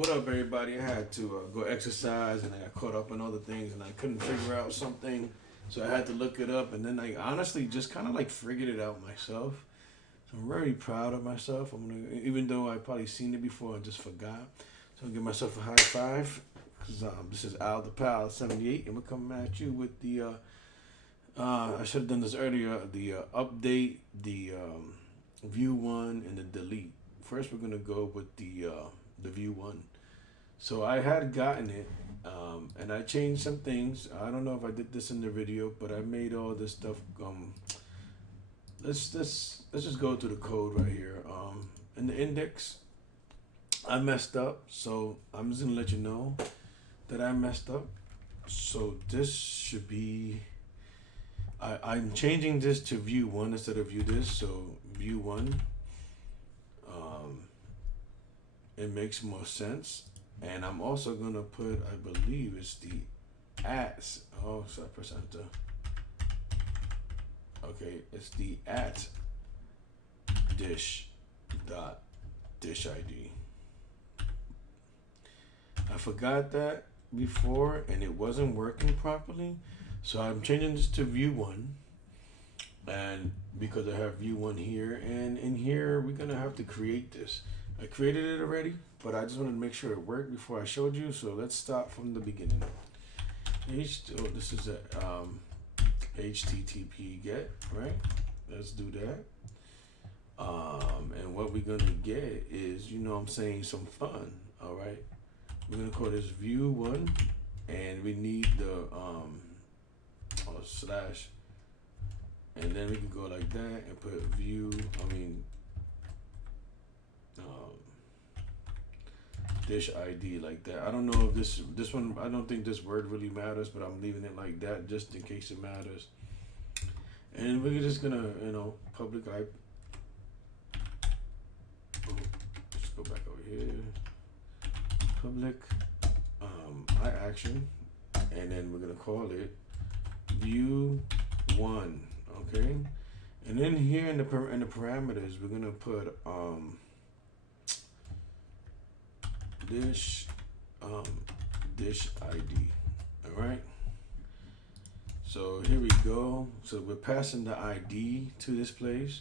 What up, everybody? I had to go exercise, and I got caught up in other things, and I couldn't figure out something, so I had to look it up, and then I honestly just kind of like figured it out myself. So I'm very proud of myself. I'm gonna, even though I probably seen it before, I just forgot. So I'll give myself a high five. Cause this is Al the Pal 78, and we're coming at you with the. I should have done this earlier. The update, the view one, and the delete. First, we're gonna go with the view one. So I had gotten it, and I changed some things. I don't know if I did this in the video, but I made all this stuff. Let's just go to the code right here. In the index, I messed up, so I'm just gonna let you know that I messed up. So this should be. I'm changing this to view one instead of view this. So view one. Um, it makes more sense. And I'm also gonna put, I believe it's the at. Oh, so I press enter. Okay, it's the at dish dot dish ID. I forgot that before, and it wasn't working properly, so I'm changing this to view one. And because I have view one here, and in here we're gonna have to create this. I created it already, but I just wanted to make sure it worked before I showed you. So let's start from the beginning. This is a HTTP get, right? Let's do that. And what we're gonna get is, I'm saying, some fun. All right. We're gonna call this view one, and we need the slash, and then we can go like that and put view. Um, dish ID like that. I don't know if this one. I don't think this word really matters, but I'm leaving it like that just in case it matters. And we're just gonna, public I. Oh, let's go back over here. Public I action, and then we're gonna call it view one. Okay, and then here in the parameters, we're gonna put dish dish ID. All right. So here we go. So we're passing the ID to this place.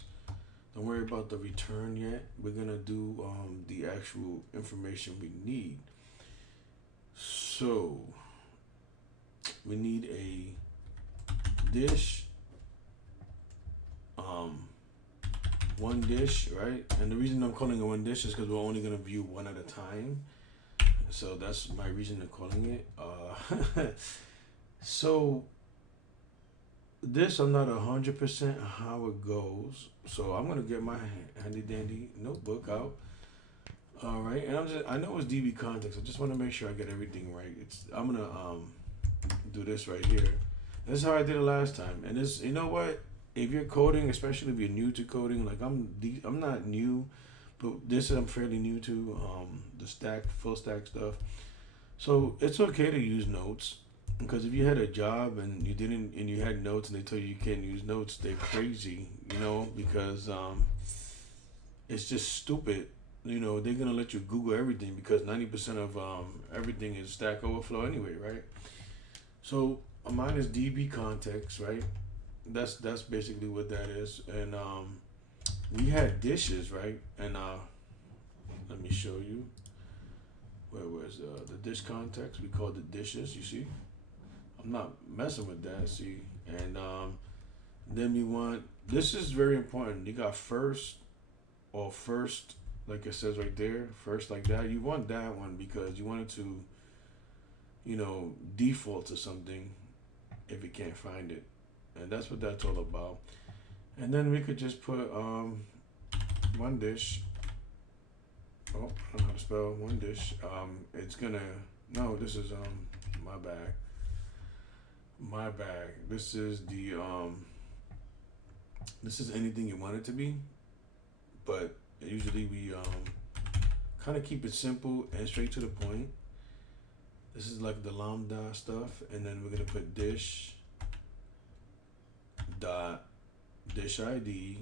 Don't worry about the return yet. We're gonna do the actual information we need. So we need a dish, one dish, right? And the reason I'm calling it one dish is because we're only gonna view one at a time. So that's my reason of calling it. So this I'm not 100% how it goes. So I'm gonna get my handy dandy notebook out. All right, and I know it's DB context. I just want to make sure I get everything right. I'm gonna do this right here. This is how I did it last time. And this, you know what? If you're coding, especially if you're new to coding, like I'm not new, but this I'm fairly new to the full stack stuff. So it's okay to use notes, because if you had a job and you didn't, and you had notes and they tell you you can't use notes, they're crazy, because it's just stupid. They're gonna let you Google everything, because 90% of everything is Stack Overflow anyway, right? So mine is DB context, right? That's basically what that is. And we had dishes, right? And let me show you. Where was the dish context? We called it dishes. You see, I'm not messing with that. See, and then we want. This is very important. You got first, or first, like it says right there, first like that. You want that one because you want it to, default to something if you can't find it, and that's what that's all about. And then we could just put one dish. Oh, I don't know how to spell one dish. It's gonna, no. This is my bag. My bag. This is the This is anything you want it to be, but usually we kind of keep it simple and straight to the point. This is like the lambda stuff, and then we're gonna put dish dot dish ID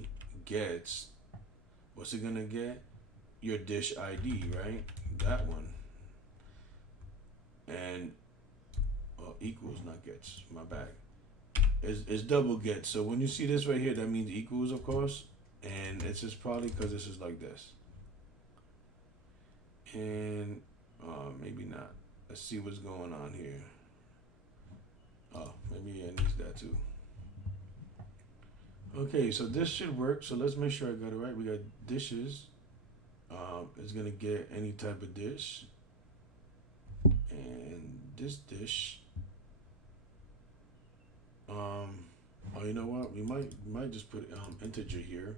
gets, what's it gonna get? Your dish ID, right? That one. gets. My bad. It's double gets. So when you see this right here, that means equals, of course, and it's just probably because this is like this. And maybe not. Let's see what's going on here. Oh, maybe it needs that too. Okay, so this should work. So let's make sure I got it right. We got dishes. It's gonna get any type of dish, and this dish. Oh, you know what? We might just put integer here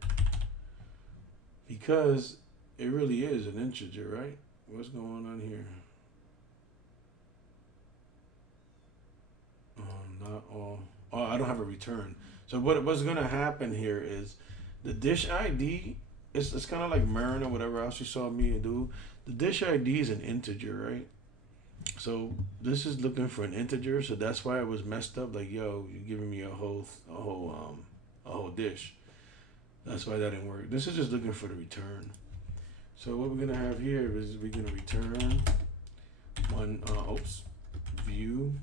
because it really is an integer, right? What's going on here? Not all. Oh, I don't have a return. So what's gonna happen here is the dish ID. It's kind of like MERN or whatever else you saw me do. The dish ID is an integer, right? So this is looking for an integer, so that's why it was messed up. Like, yo, you're giving me a whole dish. That's why that didn't work. This is just looking for the return. So what we're gonna have here is we're gonna return one. View,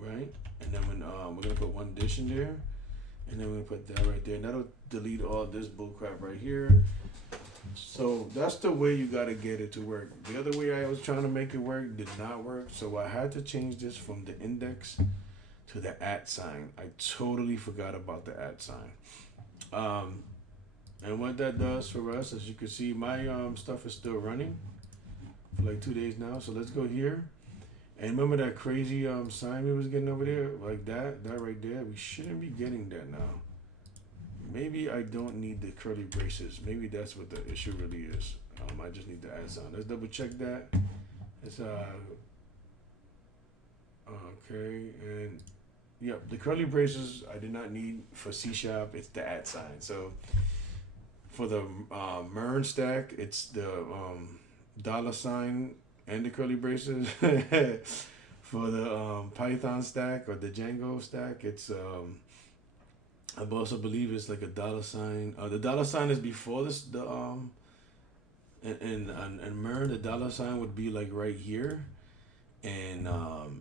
right? And then when we're gonna put one dish in there, and then we're gonna put that right there. And that'll delete all this bullcrap right here. So that's the way you gotta get it to work. The other way I was trying to make it work did not work. So I had to change this from the index to the @ sign. I totally forgot about the @ sign. And what that does for us, as you can see, my stuff is still running for like 2 days now. So let's go here. And remember that crazy sign we was getting over there? Like that right there? We shouldn't be getting that now. Maybe I don't need the curly braces. Maybe that's what the issue really is. I just need the @ sign. Let's double check that. It's okay, and yep, the curly braces I did not need for C#. It's the @ sign. So for the MERN stack, it's the $ and the curly braces. For the Python stack or the Django stack, it's I also believe it's like a $. The $ is before this and MERN, the $ would be like right here, and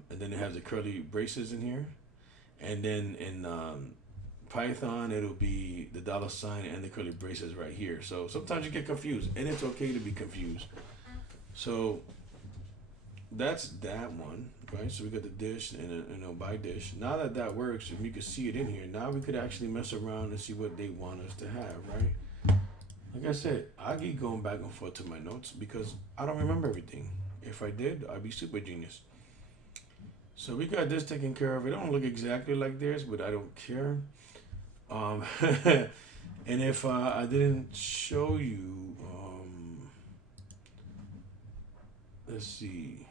then it has the curly braces in here, and then in Python it'll be the $ and the curly braces right here. So sometimes you get confused, and it's okay to be confused. So that's that one, right? So we got the dish and a by dish. Now that that works, and you can see it in here, now we could actually mess around and see what they want us to have, right? Like I said, I keep going back and forth to my notes because I don't remember everything. If I did, I'd be super genius. So we got this taken care of. It don't look exactly like theirs, but I don't care. And if I didn't show you, let's see.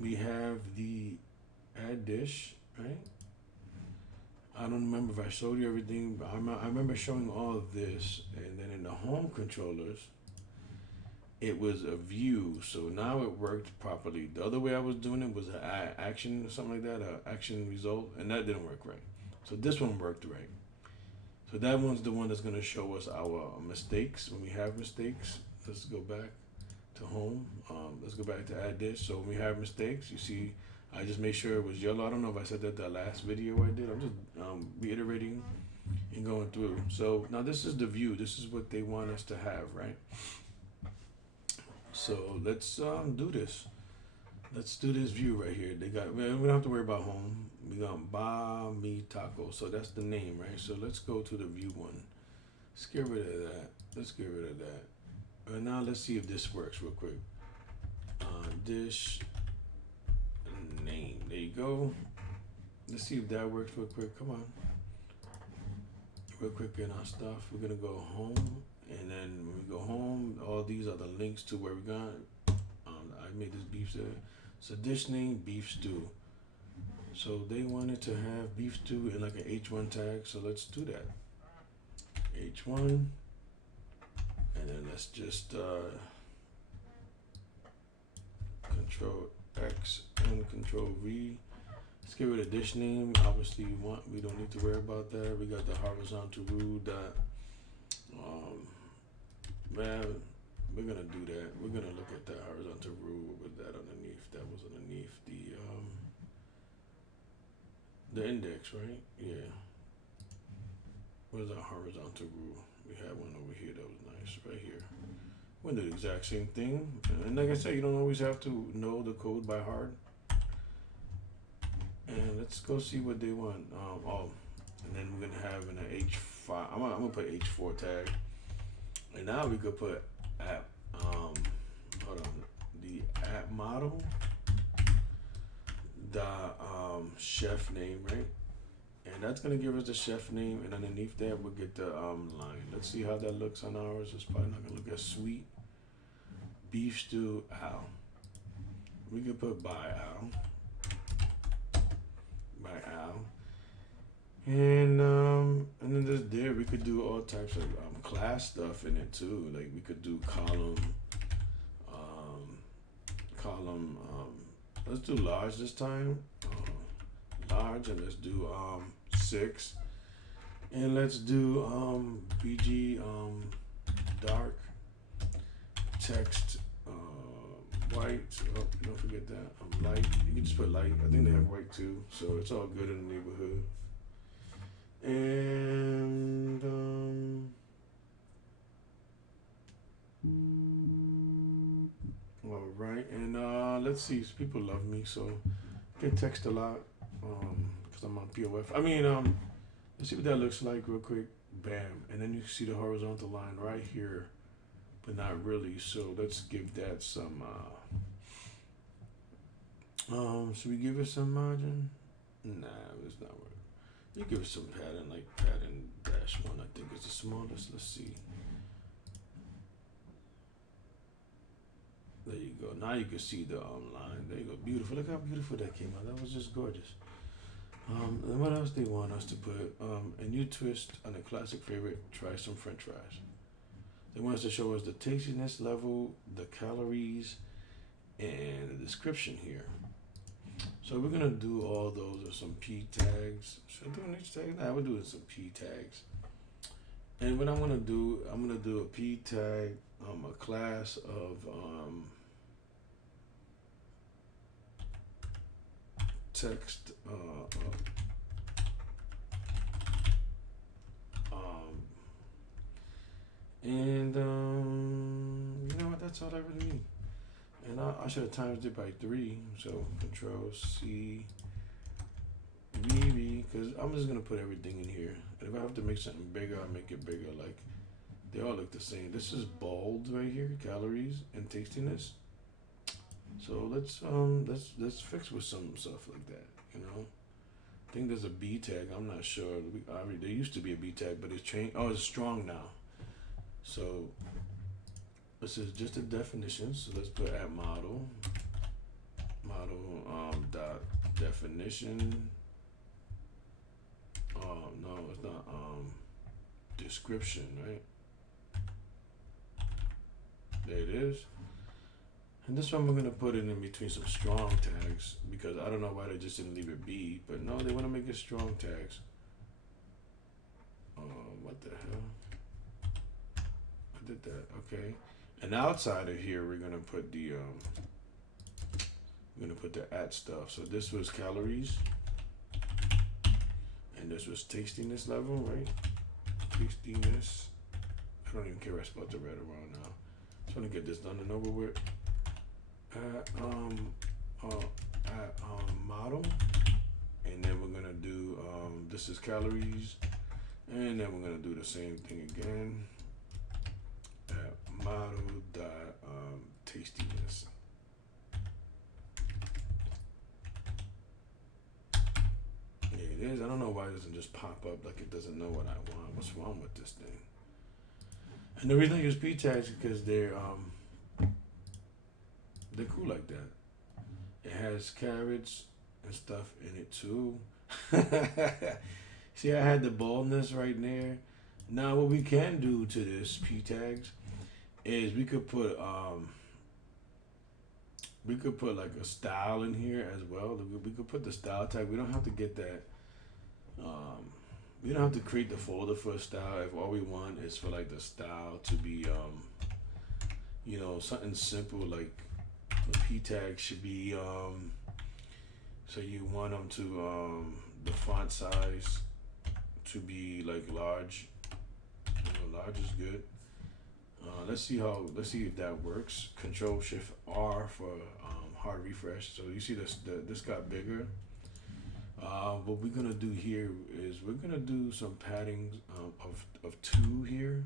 We have the add dish, right? I don't remember if I showed you everything, but I remember showing all of this. And then in the home controllers, it was a view. So now it worked properly. The other way I was doing it was an action or something like that, an action result, and that didn't work right. So this one worked right. So that one's the one that's going to show us our mistakes when we have mistakes. Let's go back to home. Let's go back to add dish. So when we have mistakes, you see, I just made sure it was yellow. I don't know if I said that last video I did. I'm just reiterating and going through. So now this is the view. This is what they want us to have, right? So let's do this. Let's do this view right here. They got. We don't have to worry about home. We got Ba Mi Taco. So that's the name, right? So let's go to the view one. Let's get rid of that. Let's get rid of that. And now let's see if this works real quick. Dish name. There you go. Let's see if that works real quick. Come on. Real quick in our stuff. We're gonna go home, and then when we go home, all these are the links to where we're going. I made this beef stew. So dish name beef stew. So they wanted to have beef stew in like an H1 tag. So let's do that. H1. And then let's just Control X and Control V. Let's get rid of dish name. Obviously, we don't need to worry about that. We got the horizontal rule that, man, we're gonna do that. We're gonna look at that horizontal rule with that underneath. That was underneath the The index, right? Yeah. Where's our horizontal rule? We had one over here that was nice, right here. We do the exact same thing, and like I said, you don't always have to know the code by heart. And let's go see what they want. And then we're gonna have in an H5. I'm gonna put H4 tag, and now we could put app. Hold on, the app model, the chef name, right? And that's gonna give us the chef name, and underneath that we'll get the line. Let's see how that looks on ours. It's probably not gonna look as sweet. Beef stew Al. We could put by Al. By Al. And then there's there we could do all types of class stuff in it too. Like we could do um, let's do large this time. Large, and let's do 6, and let's do BG dark text white. Oh, don't forget that. Light. You can just put light. I think they have white too, so it's all good in the neighborhood. And all right, and let's see. People love me, so I can text a lot because I'm on POF. I mean, let's see what that looks like real quick. Bam, and then you see the horizontal line right here, but not really. So let's give that some. Should we give it some margin? Nah, it's not worth. You give it some pattern, like pattern -1. I think it's the smallest. Let's see. There you go. Now you can see the line. There you go. Beautiful. Look how beautiful that came out. That was just gorgeous. And what else they want us to put? A new twist on a classic favorite. Try some French fries. They want us to show us the tastiness level, the calories, and the description here. So we're gonna do all those with some P tags. Should I do an H tag? Nah, we'll do some P tags. And what I'm gonna do a P tag, a class of text, and you know what? That's all I really need. And I should have times it by 3. So Control C, VB, because I'm just gonna put everything in here. And if I have to make something bigger, I'll make it bigger. Like they all look the same. This is bold right here, calories and tastiness. So let's fix with some stuff like that. You know, I think there's a B tag. I'm not sure. There used to be a B tag, but it's changed. Oh, it's strong now. So this is just a definition. So let's put at model dot definition. No, it's not description, right? There it is. And this one we're gonna put it in between some strong tags because I don't know why they just didn't leave it B, but no, they want to make it strong tags. What the hell? I did that. Okay. And outside of here, we're gonna put the at stuff. So this was calories, and this was tastiness level, right? Tastiness. I don't even care if I spelled the red around now. Just want to get this done and over with. Model, and then we're gonna do this is calories, and then we're gonna do the same thing again. Model dot tastiness. Yeah, it is. I don't know why it doesn't just pop up like it doesn't know what I want. What's wrong with this thing? And the reason I use P tags is because they're cool like that. It has carrots and stuff in it too. See, I had the baldness right there. Now, what we can do to this P tags is we could put like a style in here as well. We could put the style tag. We don't have to get that. We don't have to create the folder for a style if all we want is for like the style to be you know, something simple like the P tag should be so you want them to the font size to be like large. Large is good. Let's see if that works. Control Shift R for hard refresh. So you see this got bigger. What we're gonna do here is we're gonna do some padding of 2 here.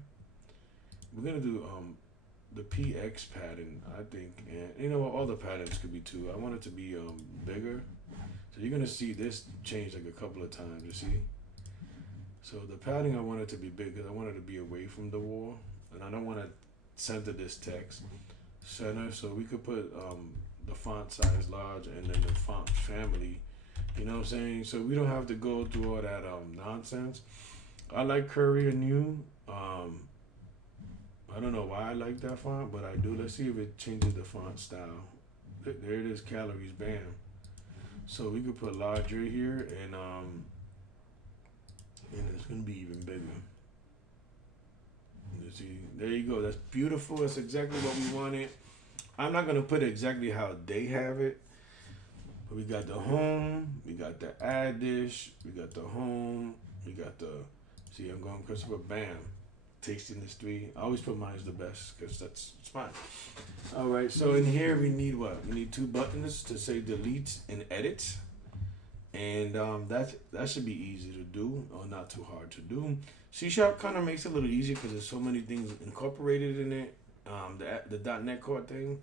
We're gonna do the PX padding, I think, and you know what, all the patterns could be 2. I want it to be bigger. So you're gonna see this change like a couple of times. You see. So the padding I want it to be big because I want it to be away from the wall, and I don't want to center this text center. So we could put the font size large and then the font family. You know what I'm saying? So we don't have to go through all that nonsense. I like Courier New. I don't know why I like that font, but I do. Let's see if it changes the font style. There it is, calories, bam. So we could put larger here, and it's gonna be even bigger. You see, there you go. That's beautiful. That's exactly what we wanted. I'm not gonna put exactly how they have it. But we got the home, we got the add dish, we got the home, we got the, see, I'm going Christopher, bam, tasting this 3. I always put mine as the best because it's fine. All right, so in here we need what? We need 2 buttons to say delete and edit. And that should be easy to do, or not too hard to do. C# kind of makes it a little easier because there's so many things incorporated in it. The .NET Core thing.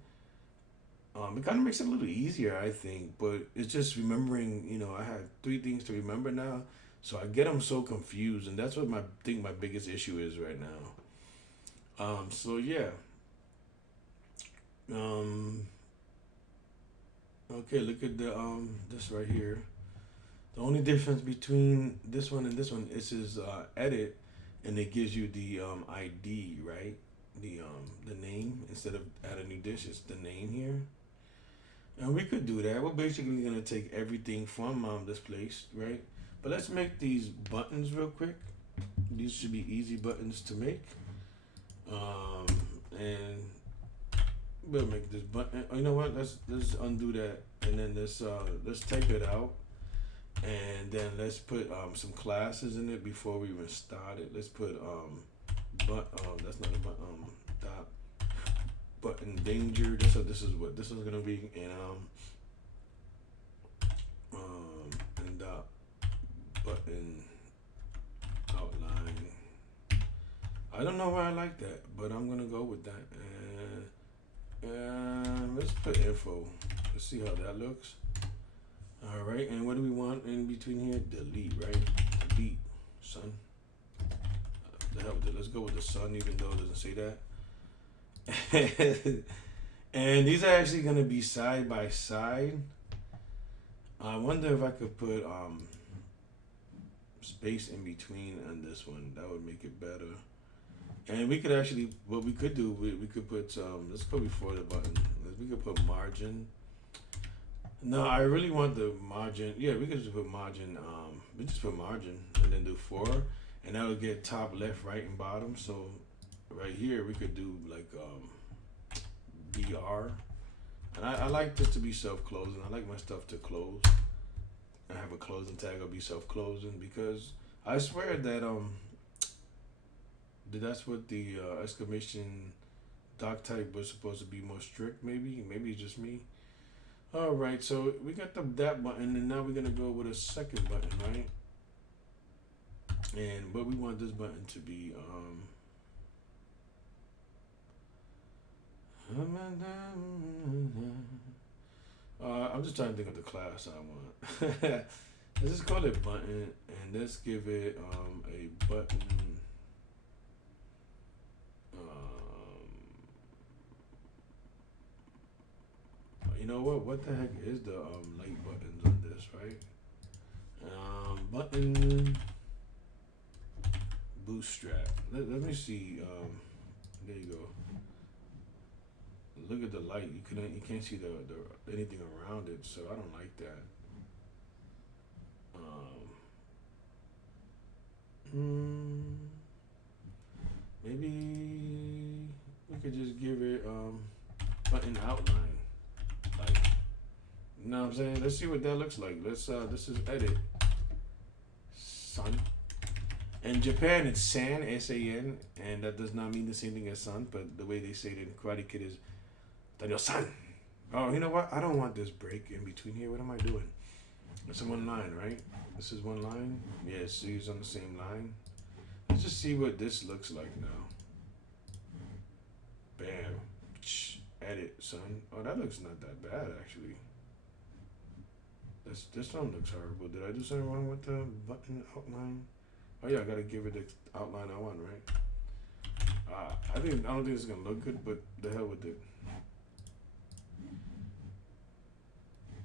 It kind of makes it a little easier, I think, but it's just remembering, I have 3 things to remember now, so I get them so confused, and that's what my biggest issue is right now. So yeah. Okay, look at the this right here. The only difference between this one and this one is edit, and it gives you the ID, right? The name instead of add a new dish, it's the name here. And we could do that. We're basically gonna take everything from this place, right? But let's make these buttons real quick. These should be easy buttons to make. And we'll make this button. You know what? Let's undo that, and then let's take it out, and then let's put some classes in it before we even start it. Let's put that's not a button. Dot button danger. This is what this is gonna be, and button outline. I don't know why I like that, but I'm gonna go with that. And let's put info. Let's see how that looks. All right, and what do we want in between here? Delete, right? Delete, son. The hell with it. Let's go with the sun, even though it doesn't say that. And these are actually gonna be side by side. I wonder if I could put space in between on this one. That would make it better. And we could actually, what we could do, we could put let's go before the button. We could put margin. No, I really want the margin. Yeah, we could just put margin. We just put margin and then do 4, and that would get top, left, right, and bottom. So right here we could do like BR, and I like this to be self-closing. I like my stuff to close. I have a closing tag. I'll be self-closing because I swear that that's what the exclamation doc type was supposed to be more strict. Maybe it's just me. All right, so we got that button, and now we're gonna go with a second button, right? But we want this button to be I'm just trying to think of the class I want. Let's just call it button, and let's give it a button. You know what? What the heck is the light buttons on this, right? Button bootstrap. Let me see. There you go. Look at the light. You can't see the anything around it, so I don't like that. Maybe we could just give it button outline. Like, you know what I'm saying? Let's see what that looks like. This is edit. sun. In Japan, it's san, S-A-N, and that does not mean the same thing as sun, but the way they say it in Karate Kid is Daniel-san. Oh, you know what? I don't want this break in between here. What am I doing? It's in one line, right? This is one line. Yeah, see, it's on the same line. Let's just see what this looks like now. Bam. Edit, son. Oh, that looks not that bad, actually. This one looks horrible. Did I do something wrong with the button outline? Oh yeah, I gotta give it the outline I want, right? I don't think it's gonna look good, but the hell with it.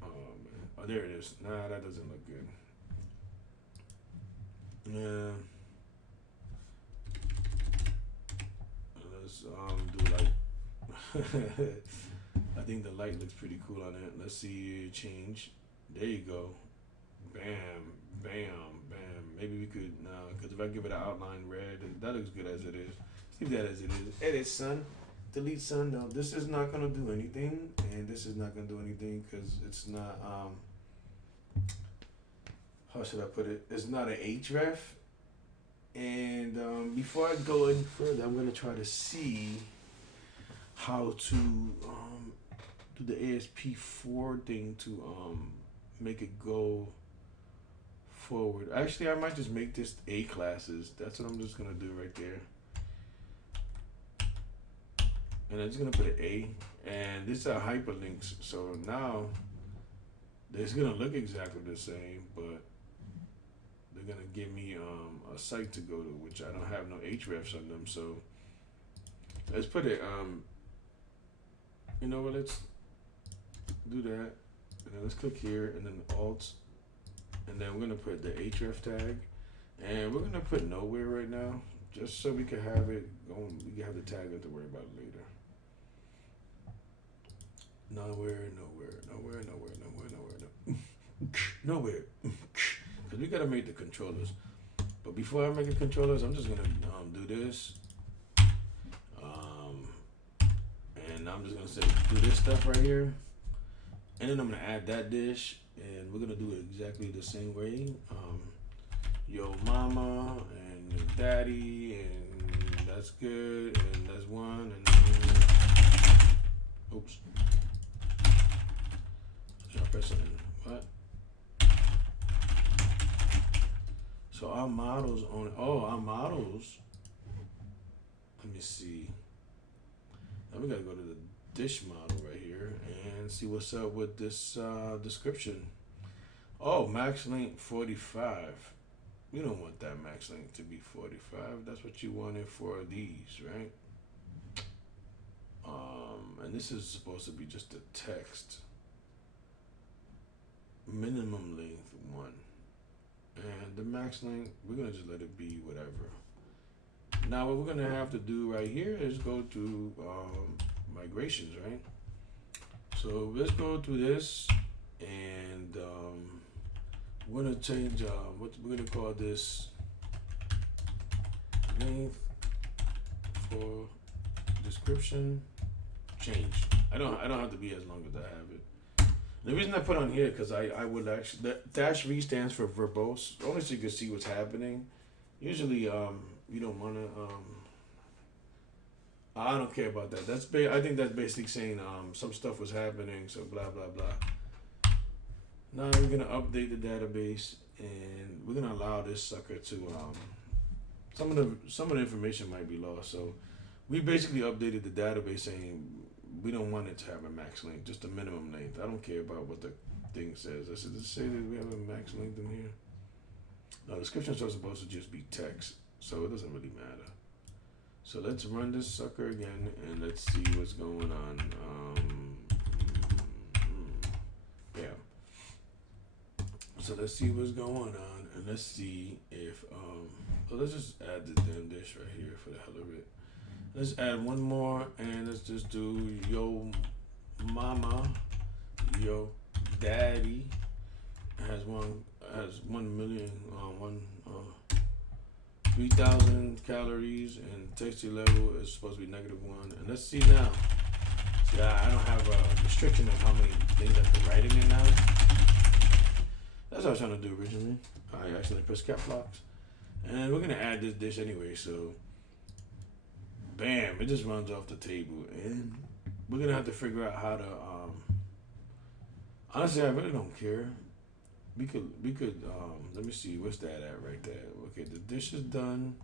Oh man. Oh, there it is. Nah, that doesn't look good. Yeah. Let's do like I think the light looks pretty cool on it. Let's see change. There you go. Bam, bam, bam. Maybe we could, because if I give it an outline red, that looks good as it is. Leave that as it is. Edit, son. Delete, son. No, this is not going to do anything, and this is not going to do anything because it's not, how should I put it? It's not an href. And before I go any further, I'm going to try to see how to do the ASP4 thing to make it go forward. Actually, I might just make this A classes. That's what I'm just gonna do right there. And I'm just gonna put an A. And these are hyperlinks. So now it's gonna look exactly the same, but they're gonna give me a site to go to, which I don't have no hrefs on them. So let's put it you know what, let's do that. And then let's click here and then Alt. And then we're gonna put the href tag. And we're gonna put nowhere right now, just so we can have it going. We can have the tag, we have to worry about it later. Nowhere, nowhere, nowhere, nowhere, nowhere, nowhere, no. Nowhere. Because we gotta make the controllers. But before I make the controllers, I'm just gonna do this. And I'm just gonna say do this stuff right here. And then I'm gonna add that dish, and we're gonna do it exactly the same way. Yo mama and your daddy, and that's good, and that's one, and then, oops. Should I press it in? What? So our models on, our models, let me see. Now we gotta go to the dish model right here and see what's up with this description. Oh, max length 45. We don't want that max length to be 45. That's what you wanted for these, right? And this is supposed to be just a text. Minimum length 1. And the max length, we're gonna just let it be whatever. Now what we're gonna have to do right here is go to migrations, right? So let's go through this, and we're gonna change what we're gonna call this length for description change. I don't have to be as long as I have it. The reason I put on here because I would actually, that dash V stands for verbose, only so you can see what's happening. Usually you don't want to I don't care about that. I think that's basically saying some stuff was happening, so blah blah blah. Now we're gonna update the database, and we're gonna allow this sucker to some of the information might be lost. So we basically updated the database saying we don't want it to have a max length, just a minimum length. I don't care about what the thing says. I said, does it say that we have a max length in here? No, descriptions are supposed to just be text, so it doesn't really matter. So let's run this sucker again, and let's see what's going on. Yeah. So let's see what's going on, and let's see if well, let's just add the damn dish right here for the hell of it. Let's add one more, and let's just do yo mama, yo daddy has 1 million 3,000 calories, and texture level is supposed to be -1. And let's see now. See, I don't have a restriction of how many things I can write in it now. That's what I was trying to do originally. I accidentally pressed cap locks. And we're gonna add this dish anyway, so bam, it just runs off the table. And we're gonna have to figure out how to honestly I really don't care. We could let me see what's that at right there. Okay, the dish is done.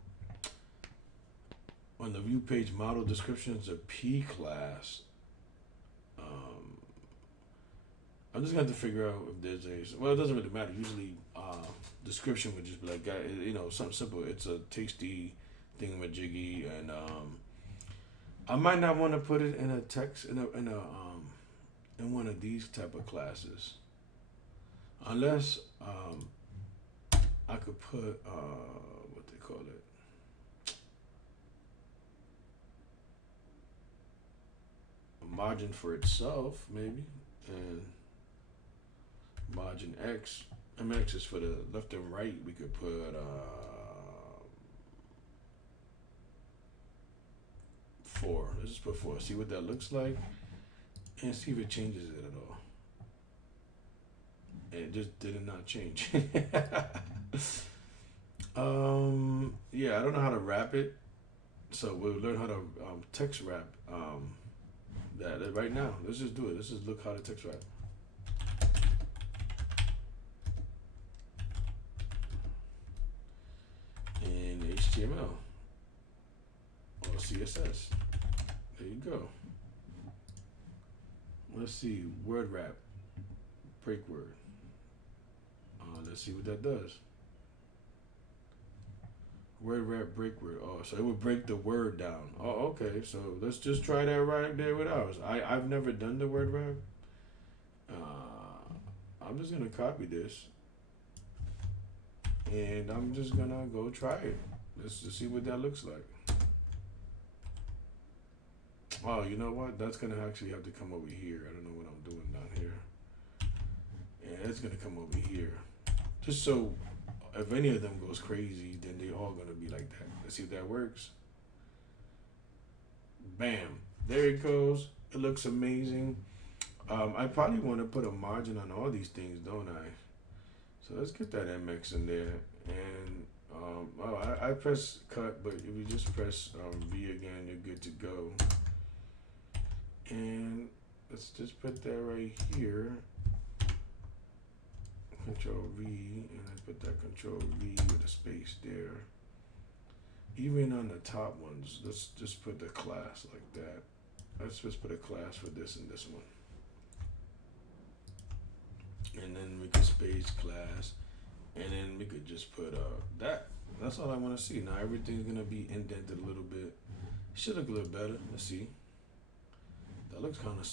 On the view page, model description is a P class. Um, I'm just gonna have to figure out if there's a well, it doesn't really matter. Usually, description would just be like, something simple. It's a tasty thingamajiggy, and I might not want to put it in a text in one of these type of classes, unless I could put what they call it. A margin for itself, maybe, and margin X. MX is for the left and right. We could put 4. Let's just put 4. See what that looks like, and see if it changes it at all. And it just did not change. Yeah, I don't know how to wrap it, so we'll learn how to text wrap that right now. Let's just do it. Let's just look how to text wrap. In HTML or CSS. There you go. Let's see, word wrap, break word. Let's see what that does. Word wrap, break word. Oh, so it would break the word down. Oh, okay. So let's just try that right there with ours. I've never done the word wrap. I'm just gonna copy this, and I'm just gonna go try it. Let's just see what that looks like. Oh, you know what? That's gonna actually have to come over here. I don't know what I'm doing down here. Yeah, it's gonna come over here. Just so if any of them goes crazy, then they all gonna be like that. Let's see if that works. Bam. There it goes. It looks amazing. I probably want to put a margin on all these things, don't I? So let's get that MX in there. And I press cut, but if you just press V again, you're good to go. And let's just put that right here. Control V, and I put that Control V with a space there. Even on the top ones, let's just put the class like that. Let's just put a class for this and this one. And then we could space class, and then we could just put that. That's all I want to see. Now everything's gonna be indented a little bit. Should look a little better. Let's see. That looks kind of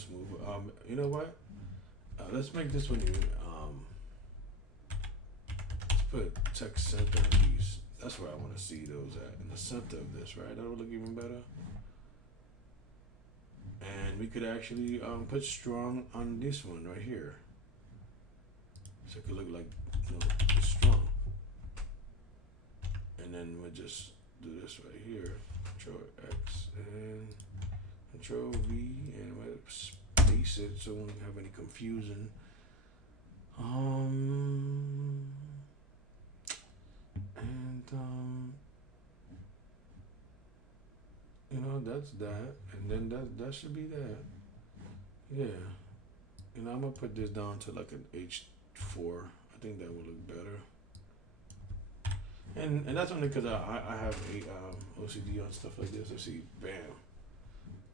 smooth. You know what? Let's make this one even. Let's put text center piece. That's where I want to see those at, in the center of this, right? That would look even better. And we could actually put strong on this one right here. So it could look like, just strong. And then we'll just do this right here. Control X and Control V, and we'll space it so we won't have any confusion. That's that, and then that should be that. Yeah, I'm gonna put this down to like an H4. I think that would look better. And that's only because I have a OCD on stuff like this. I see, bam,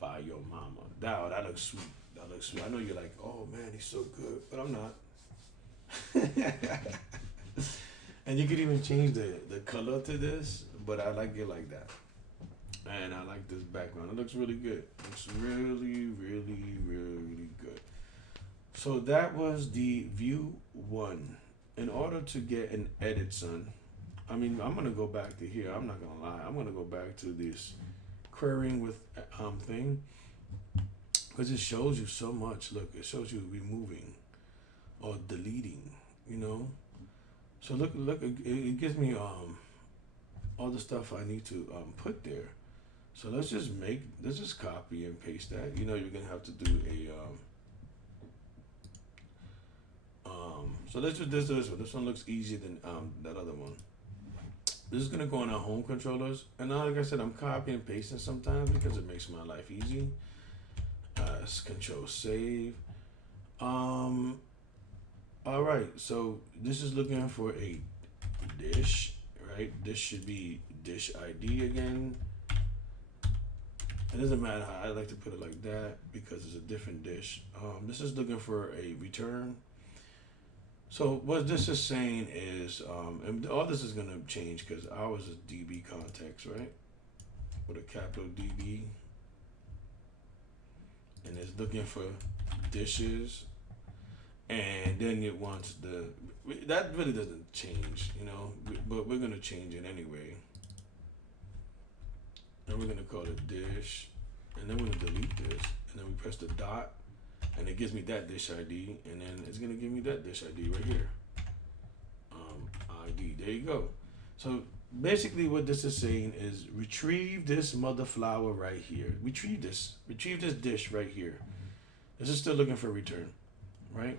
by your mama. That looks sweet. That looks sweet. I know you're like, oh man, he's so good, but I'm not. And you could even change the color to this, but I like it like that. And I like this background. It looks really good. It looks really, really, really good. So that was the view 1. In order to get an edit, son, I mean, I'm gonna go back to here. I'm not gonna lie. I'm gonna go back to this querying with thing, because it shows you so much. Look, it shows you removing or deleting. So look, it gives me all the stuff I need to put there. So let's just copy and paste that. You're gonna have to do a So let's just do this one. This one looks easier than that other one. This is gonna go on our home controllers, and now, like I said, I'm copying and pasting sometimes because it makes my life easy. Control save. Um, all right. So this is looking for a dish, right? This should be dish ID again. It doesn't matter how I like to put it like that because it's a different dish. This is looking for a return. So what this is saying is, and all this is gonna change because ours is DB context, right? With a capital DB, and it's looking for dishes, and then it wants the. That really doesn't change, but we're gonna change it anyway, and we're gonna call it dish, and then we're gonna delete this, and then we press the dot, and it gives me that dish ID, and then it's gonna give me that dish ID right here. ID. There you go. So basically, what this is saying is retrieve this mother flower right here. Retrieve this. Retrieve this dish right here. This is still looking for return, right?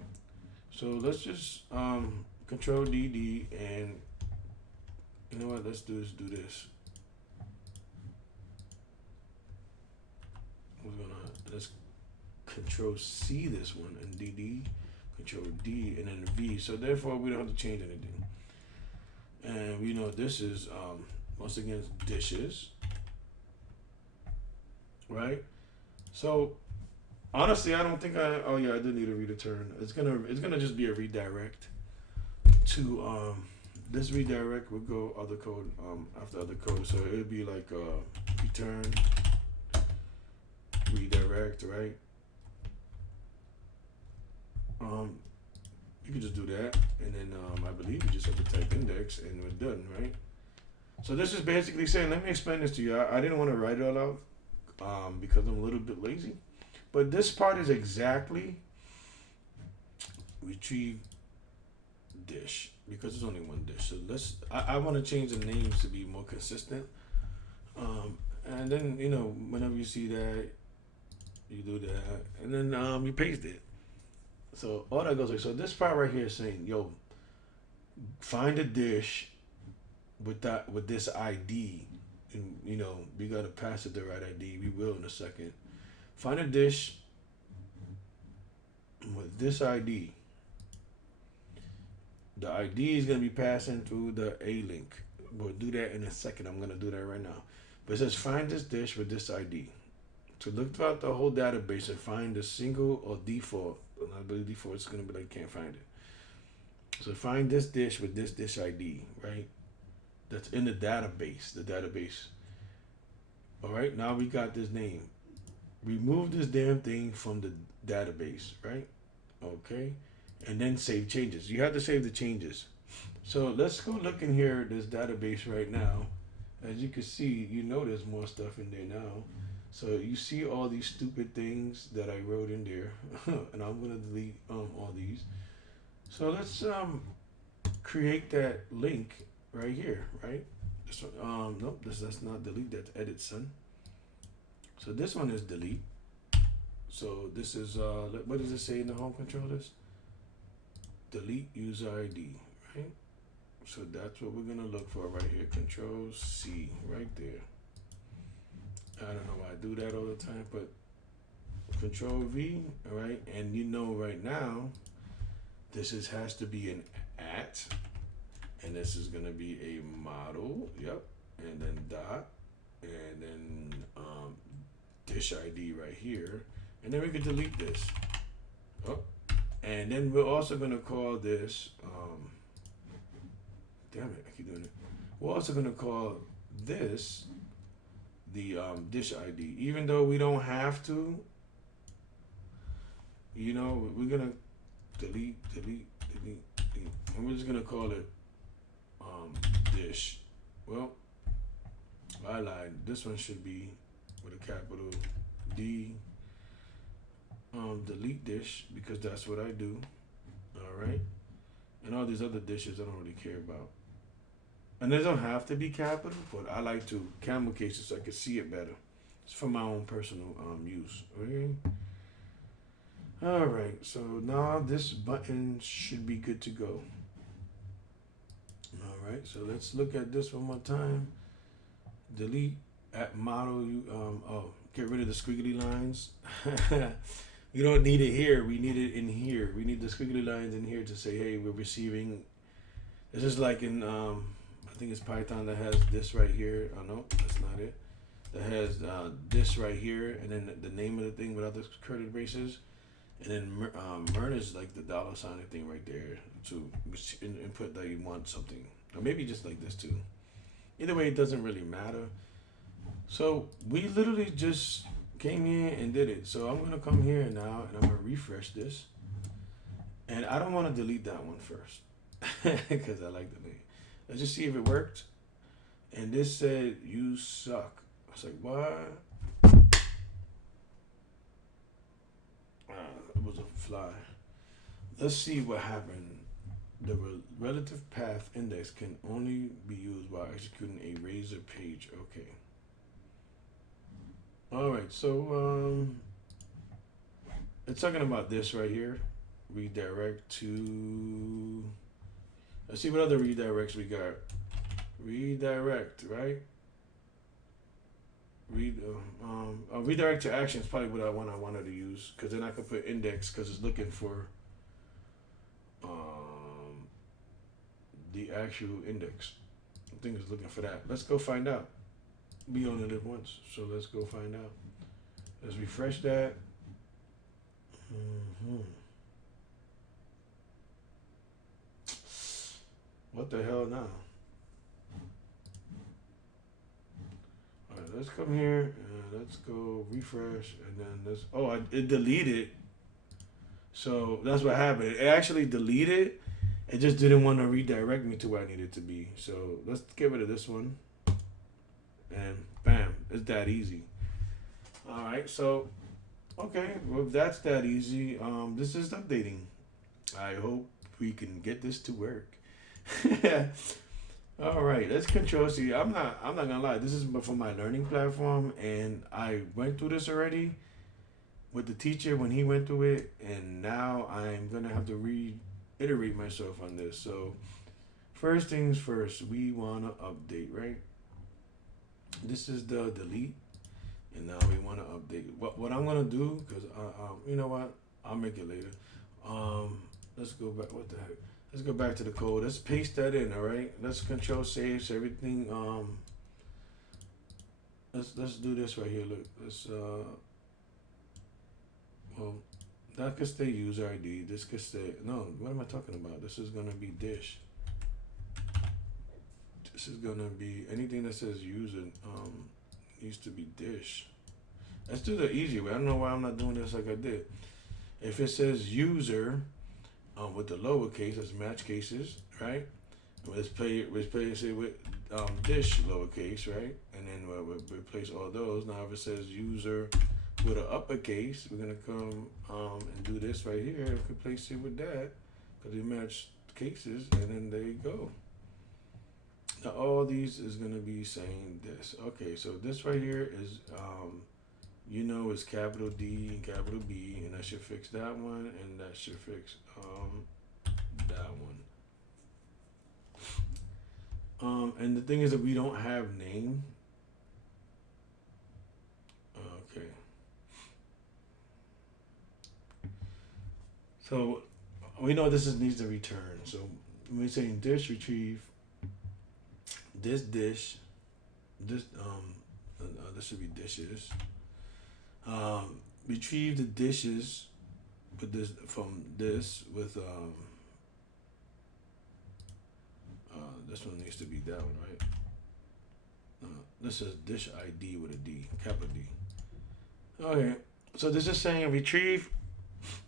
So let's just Control DD, and you know what? Let's do this. Let's Control C this one, and DD, Control D, and then V. So therefore, we don't have to change anything. And we know this is once again dishes, right? So honestly, I don't think I. Oh yeah, I do need a return. It's gonna just be a redirect to this redirect would go other code after other code. So it would be like return redirect, right? You can just do that, and then I believe you just have to type index, and we're done, right? So this is basically saying, let me explain this to you. I didn't want to write it all out because I'm a little bit lazy, but this part is exactly retrieve dish because there's only one dish. So I want to change the names to be more consistent, and then whenever you see that, you do that, and then you paste it. So all that goes like, so this part right here is saying, yo, find a dish with this ID, and we gotta pass it the right ID. We will in a second. Find a dish with this ID. The ID is gonna be passing through the A link. We'll do that in a second. I'm gonna do that right now. But it says find this dish with this ID. To look throughout the whole database and find the single or default. I believe default is gonna be like can't find it. So find this dish with this dish ID, right? That's in the database. The database. All right. Now we got this name. Remove this damn thing from the database, right? Okay. And then save changes. You have to save the changes. So let's go look in here at this database right now. As you can see, there's more stuff in there now. So you see all these stupid things that I wrote in there, and I'm gonna delete all these. So let's create that link right here, right? This one, nope, that's not delete. That's edit, son. So this one is delete. So this is what does it say in the home controllers? Delete user ID, right? So that's what we're gonna look for right here. Control C, right there. I don't know why I do that all the time, but Control V, all right? And right now, this has to be an at, and this is gonna be a model, yep, and then dot, and then dish ID right here, and then we can delete this. Oh, and then we're also gonna call this, damn it, I keep doing it. We're also gonna call this the dish ID, even though we don't have to. We're gonna delete, and we're just gonna call it dish. Well, I lied. This one should be with a capital D. Delete dish because that's what I do. All right, and all these other dishes I don't really care about. And they don't have to be capital, but I like to camel cases so I can see it better. It's for my own personal use. Okay. All right, so now this button should be good to go. All right, so let's look at this one more time. Delete at model. Get rid of the squiggly lines. We don't need it here. We need it in here. We need the squiggly lines in here to say, hey, we're receiving. This is like in, I think it's Python that has this right here. Oh no, that's not it. That has this right here, and then the name of the thing without the curly braces, and then MERN is like the dollar sign thing right there to input that you want something, or maybe just like this too. Either way, it doesn't really matter. So we literally just came in and did it. So I'm gonna come here now and I'm gonna refresh this. And I don't want to delete that one first because I like the name. Let's just see if it worked. And this said you suck. I was like, what? It was a fly. Let's see what happened. The relative path index can only be used while executing a razor page. Okay. All right. So it's talking about this right here. Redirect to. Let's see what other redirects we got. Redirect, right? Redirect to action is probably what I wanted to use, because then I could put index because it's looking for the actual index. I think it's looking for that. Let's go find out. We only live once, so let's go find out. Let's refresh that. What the hell now? Alright, let's come here and let's go refresh, and then let's. Oh, it deleted. So that's what happened. It actually deleted. It just didn't want to redirect me to where I needed to be. So let's get rid of this one. And bam, it's that easy. All right, so okay, well if that's that easy, this is updating. I hope we can get this to work. All right, let's control C. I'm not gonna lie. This is for my learning platform, and I went through this already with the teacher when he went through it, and now I'm gonna have to reiterate myself on this. So first things first, we wanna update, right? This is the delete, and now we wanna update. What I'm gonna do, cause you know what, I'll make it later. Let's go back. What the heck? Let's go back to the code. Let's paste that in. All right. Let's control save so everything. Let's do this right here. Look. Let's well, that could stay user ID. This could stay. No. What am I talking about? This is gonna be dish. This is gonna be anything that says user. Needs to be dish. Let's do the easy way. I don't know why I'm not doing this like I did. If it says user. With the lowercase, that's match cases, right? Let's play it with dish lowercase, right? And then we'll replace all those. Now if it says user with an uppercase, we're gonna come and do this right here and replace it with that because we match cases, and then there you go. Now all these is gonna be saying this. Okay, so this right here is is capital D and capital B, and that should fix that one, and that should fix that one. And the thing is that we don't have name. Okay. So we know this needs to return. So when we're saying dish retrieve, this dish, this this should be dishes. Retrieve the dishes with this from this with this one needs to be that one, right? This is dish ID with a D, capital D. Okay, so this is saying retrieve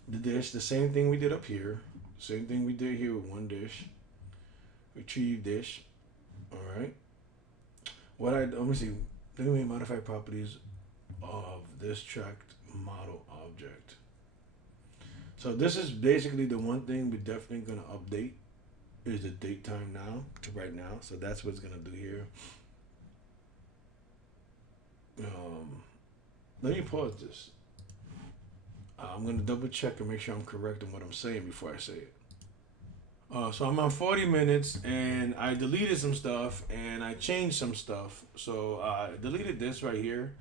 the dish, the same thing we did up here, same thing we did here with one dish. Retrieve dish. All right. Let me see. Let me modify properties of this tracked model object. So this is basically the one thing we're definitely gonna update is the date time now to right now. So that's what it's gonna do here. Let me pause this. I'm gonna double check and make sure I'm correct in what I'm saying before I say it. So I'm on 40 minutes, and I deleted some stuff and I changed some stuff. So I deleted this right here.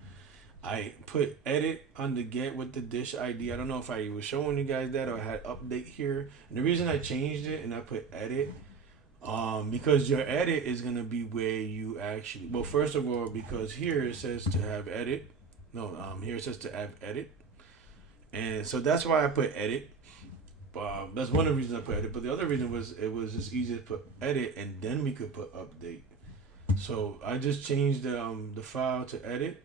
I put edit on the get with the dish ID. I don't know if I was showing you guys that or I had update here. And the reason I changed it and I put edit, because your edit is gonna be where you actually. Well, first of all, because here it says to have edit. No, here it says to have edit, and so that's why I put edit. That's one of the reasons I put edit. But the other reason was it was just easier to put edit, and then we could put update. So I just changed the file to edit.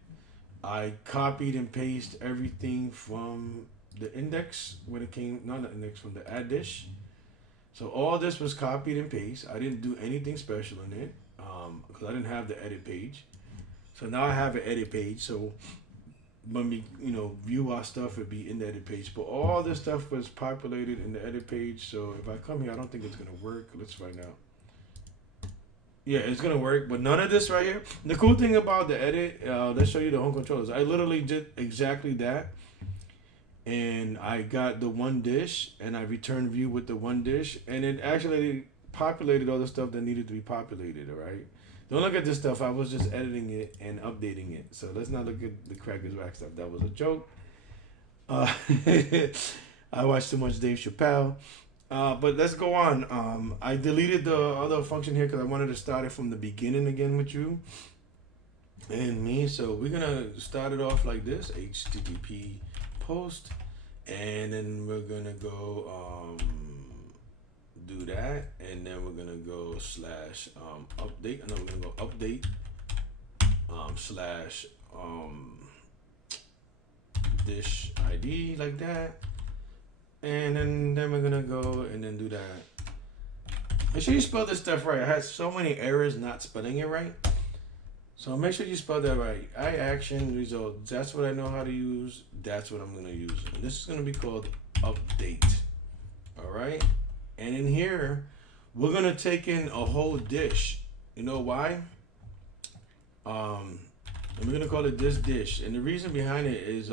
I copied and pasted everything from the index when it came, not the index, from the add dish. So all this was copied and pasted. I didn't do anything special in it because I didn't have the edit page. So now I have an edit page. So when we view our stuff, it'd be in the edit page. But all this stuff was populated in the edit page. So if I come here, I don't think it's gonna work. Let's find out. Yeah, it's gonna work, but none of this right here. The cool thing about the edit, let's show you the home controllers. I literally did exactly that, and I got the one dish, and I returned view with the one dish, and it actually populated all the stuff that needed to be populated. All right. Don't look at this stuff. I was just editing it and updating it. So let's not look at the Crackers Rack stuff. That was a joke. Uh, I watched too much Dave Chappelle. But let's go on. I deleted the other function here because I wanted to start it from the beginning again with you and me. So we're gonna start it off like this: HTTP post, and then we're gonna go do that, and then we're gonna go slash update, and then we're gonna go update slash dish ID like that. And then we're gonna go and then do that. Make sure you spell this stuff right. I had so many errors not spelling it right. So make sure you spell that right. I action results. That's what I know how to use. That's what I'm gonna use. And this is gonna be called update. Alright? And in here, we're gonna take in a whole dish. You know why? And we're gonna call it this dish. And the reason behind it is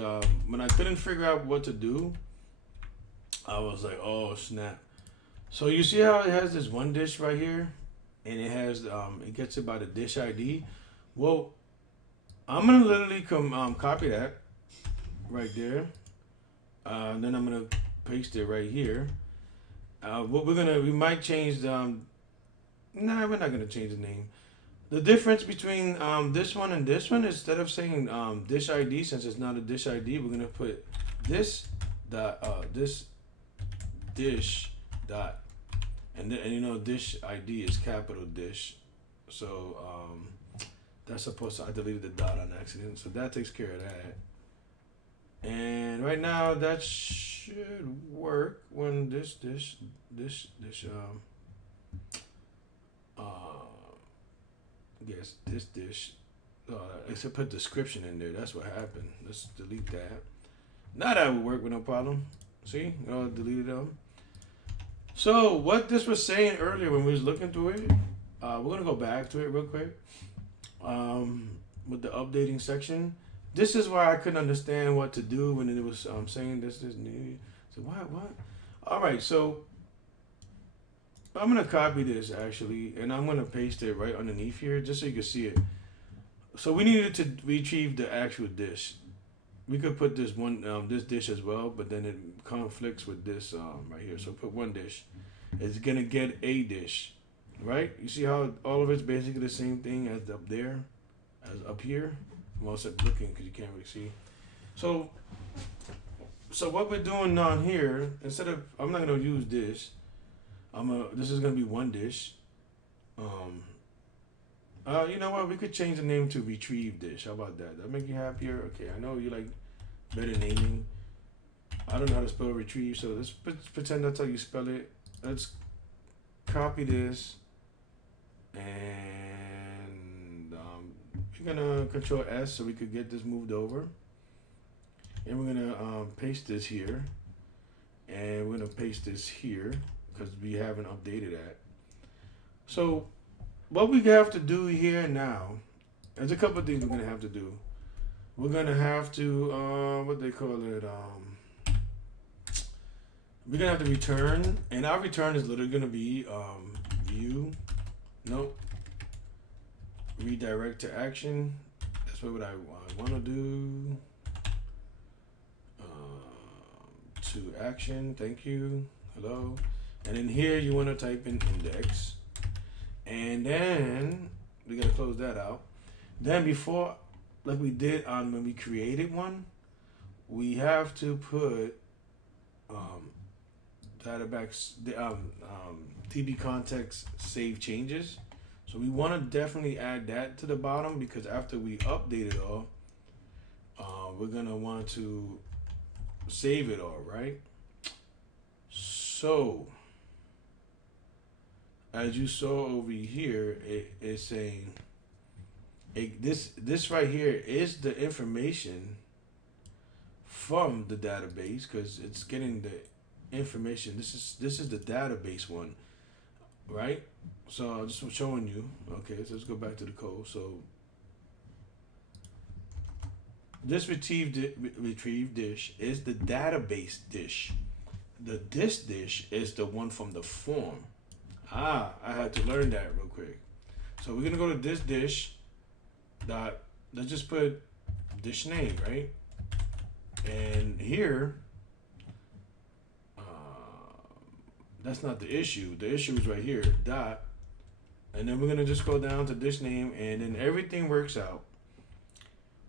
when I couldn't figure out what to do, I was like, oh snap. So you see how it has this one dish right here, and it has it gets it by the dish ID. Well, I'm gonna literally copy that right there. Then I'm gonna paste it right here. What we might change nah, we're not gonna change the name. The difference between this one and this one, instead of saying dish ID, since it's not a dish ID, we're gonna put this this dish dot, and dish ID is capital dish, so that's supposed to, I deleted the dot on accident, so that takes care of that. And right now that should work when this this dish except put description in there. That's what happened. Let's delete that. Now that would work with no problem. See, deleted them. So what this was saying earlier when we was looking through it, we're gonna go back to it real quick. With the updating section, this is why I couldn't understand what to do when it was saying this new. So what? All right, so I'm gonna copy this actually, and I'm gonna paste it right underneath here just so you can see it. So we needed to retrieve the actual dish. We could put this one this dish as well, but then it conflicts with this right here. So put one dish. It's gonna get a dish, right? You see how all of it's basically the same thing as up there, as up here. I'm also looking because you can't really see. So what we're doing down here, instead of, I'm not gonna use this. This is gonna be one dish. You know what? We could change the name to retrieve dish. How about that? That make you happier? Okay, I know you like better naming. I don't know how to spell retrieve, so let's pretend that's how you spell it. Let's copy this, and we're gonna Control S so we could get this moved over, and we're gonna paste this here, and we're gonna paste this here because we haven't updated that. So what we have to do here now, there's a couple of things we're gonna have to do. We're gonna have to what they call it, we're gonna have to return, and our return is literally gonna be view, nope, redirect to action. That's what I want to do. To action, thank you, hello. And in here you want to type in index, and then we gotta close that out. Then before, like we did on when we created one, we have to put database DB context save changes. So we want to definitely add that to the bottom, because after we update it all, we're gonna want to save it all, right? So as you saw over here, it is saying this right here is the information from the database, because it's getting the information. This is the database one, right? So I'm just showing you. Okay, so let's go back to the code. So this retrieve dish is the database dish. The dish is the one from the form. I had to learn that real quick. So we're gonna go to this dish dot. Let's just put dish name, right? And here, that's not the issue. The issue is right here, dot. And then we're gonna just go down to dish name, and then everything works out.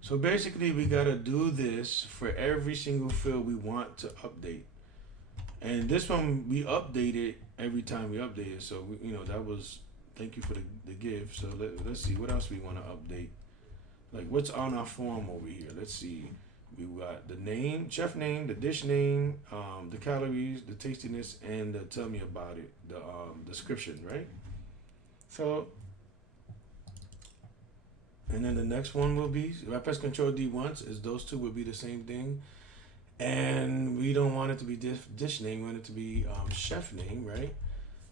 So basically, we gotta do this for every single field we want to update. And this one we update it every time we update it. So that was, thank you for the give. So let's see what else we want to update. Like what's on our form over here. Let's see. We got the name, chef name, the dish name, the calories, the tastiness, and the tell me about it, the description, right? So, and then the next one will be, if I press Control D once, is those two will be the same thing. And we don't want it to be dish name, we want it to be chef name, right?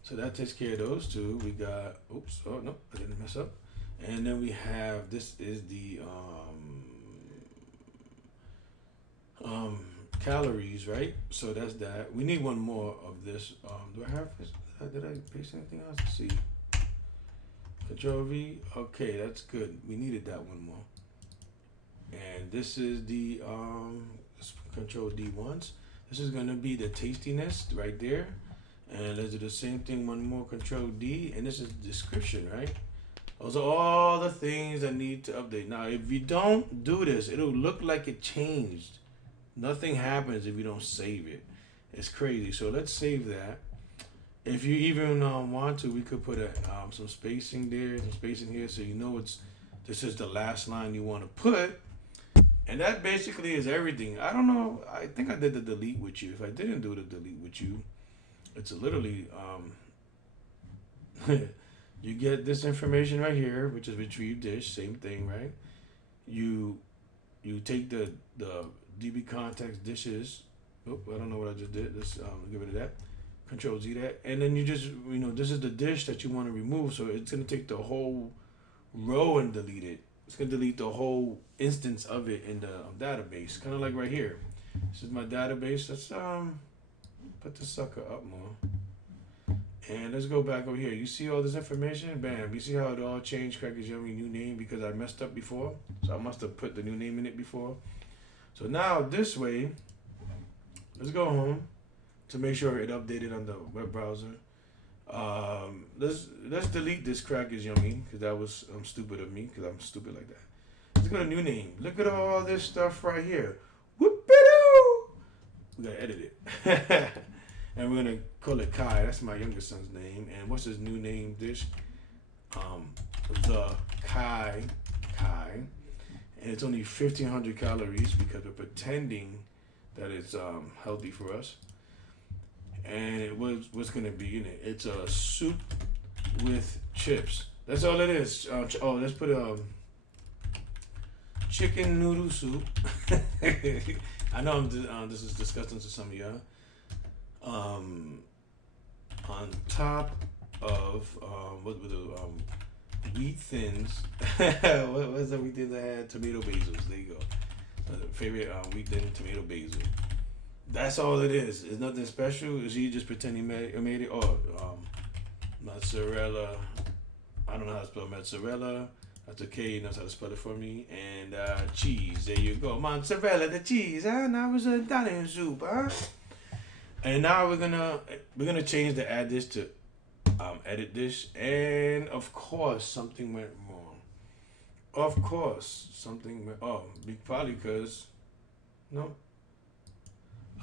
So that takes care of those two. We got, oops, oh no, I didn't mess up. And then we have, this is the calories, right? So that's that. We need one more of this. Do I have this? Did I paste anything else? Let's see. Control V. Okay, that's good. We needed that one more. And this is the Control D once. This is gonna be the tastiness right there. And let's do the same thing, one more, Control D, and this is description, right? Those are all the things that need to update. Now, if you don't do this, it'll look like it changed. Nothing happens if you don't save it. It's crazy. So let's save that. If you even want to, we could put some spacing there, some spacing here, so you know this is the last line you want to put. And that basically is everything. I don't know. I think I did the delete with you. If I didn't do the delete with you, it's literally you get this information right here, which is retrieve dish, same thing, right? You take the DB context dishes. Oh, I don't know what I just did. Let's get rid of that. Control Z that, and then you just this is the dish that you want to remove. So it's gonna take the whole row and delete it. It's gonna delete the whole instance of it in the database, kind of like right here. This is my database. Let's put the sucker up more, and let's go back over here. You see all this information? Bam! You see how it all changed? Crackers Yummy new name because I messed up before, so I must have put the new name in it before. So now this way, let's go home to make sure it updated on the web browser. Let's delete this Crackers Yummy because that was stupid of me because I'm stupid like that. Let's go to new name. Look at all this stuff right here. Whoop-a-doo! We gotta edit it. And we're gonna call it Kai. That's my youngest son's name. And what's his new name dish? The Kai. And it's only 1,500 calories because we're pretending that it's healthy for us. And it was what's gonna be in it. It's a soup with chips. That's all it is. Let's put chicken noodle soup. I know this is disgusting to some of y'all. On top of what were the wheat thins? what was the wheat thins I had? Tomato basils. There you go. Favorite wheat thin tomato basil. That's all it is. It's nothing special. Is he just pretend he made it? Oh, mozzarella. I don't know how to spell mozzarella. That's okay. He knows how to spell it for me. And cheese. There you go. Mozzarella, the cheese. Huh? Now it's a Italian soup. Huh? And now we're gonna change the add this to edit this. And of course something went wrong. Of course something went. Oh, probably because no.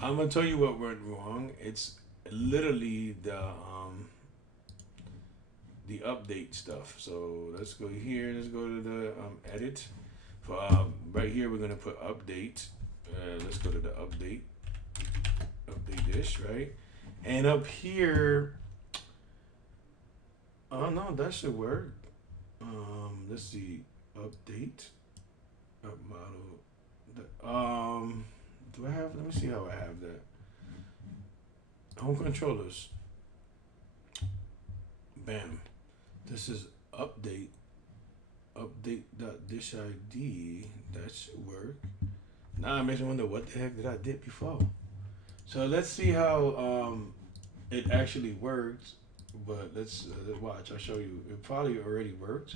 I'm gonna tell you what went wrong. It's literally the update stuff. So let's go here. Let's go to the edit. For right here, we're gonna put update. Let's go to the update. Update this right, and up here. Oh no, that should work. Let's see. Update. Up model. Do I have? Let me see how I have that. Home controllers. Bam. This is update. Update.dish ID. That should work. Now it makes me wonder what the heck did I did before. So let's see how it actually worked. But let's watch. I'll show you. It probably already worked.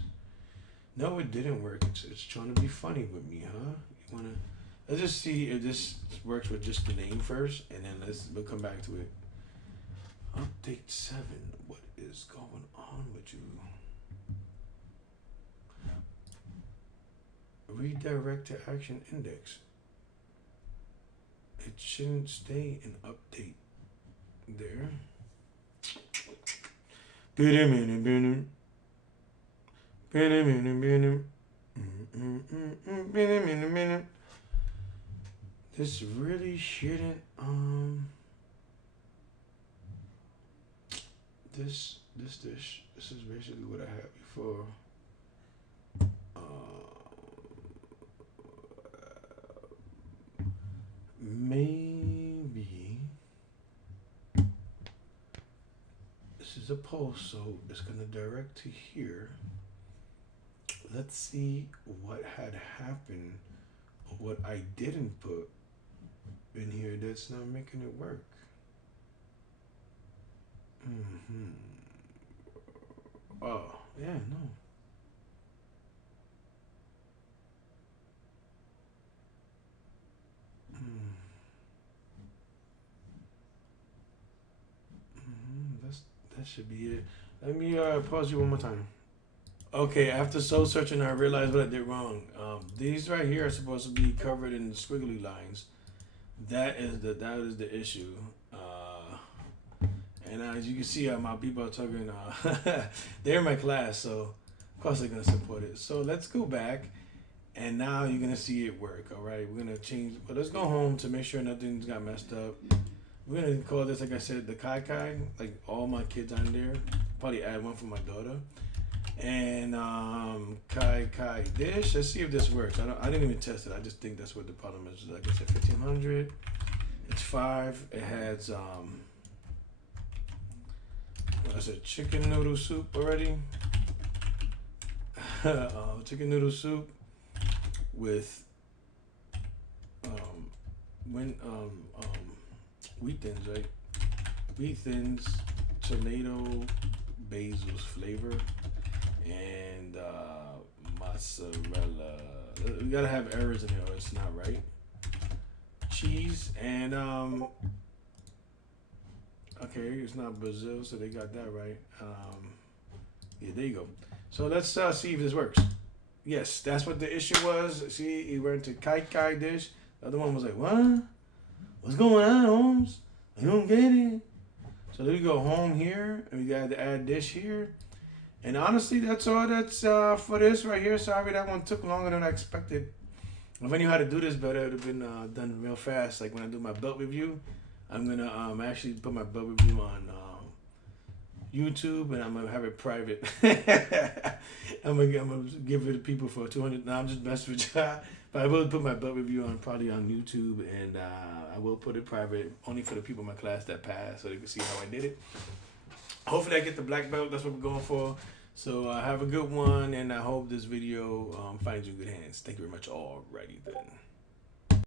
No, it didn't work. It's trying to be funny with me, huh? You wanna? Let's just see if this works with just the name first, and then we'll come back to it. Update 7. What is going on with you? Redirect to action index. It shouldn't stay in update there. This really shouldn't this is basically what I had before. Maybe this is a post, so it's gonna direct to here. Let's see what had happened, what I didn't put in here that's not making it work. Oh, yeah, no. That should be it. Let me pause you one more time. Okay, after soul searching, I realized what I did wrong. These right here are supposed to be covered in squiggly lines. That is the issue. And as you can see, my people are talking. They're in my class, so of course they're gonna support it. So let's go back, and now you're gonna see it work. All right, we're gonna change. But let's go home to make sure nothing's got messed up. We're gonna call this, like I said, the Kai Kai. Like all my kids on there. Probably add one for my daughter. And Kai Kai dish. Let's see if this works. I didn't even test it. I just think that's what the problem is. Like I said, 1500. It's 5. It has I said chicken noodle soup already. Chicken noodle soup with wheat thins, right? Wheat thins, tomato, basil's flavor, and mozzarella. We gotta have errors in here or it's not right. Cheese and okay, it's not Brazil, so they got that right. Yeah, there you go. So let's see if this works. Yes, that's what the issue was. See, he went to Kai Kai dish. The other one was like, what? What's going on, Holmes? I don't get it. So then we go home here, and we got to add dish here. And honestly, that's all that's for this right here. Sorry, that one took longer than I expected. If I knew how to do this better, it would have been done real fast. Like when I do my belt review, I'm going to actually put my belt review on YouTube, and I'm going to have it private. I'm gonna give it to people for 200. Now I'm just messing with you. But I will put my belt review on probably on YouTube, and I will put it private only for the people in my class that passed, so they can see how I did it. Hopefully I get the black belt. That's what we're going for. So have a good one, and I hope this video finds you in good hands. Thank you very much. Alrighty then.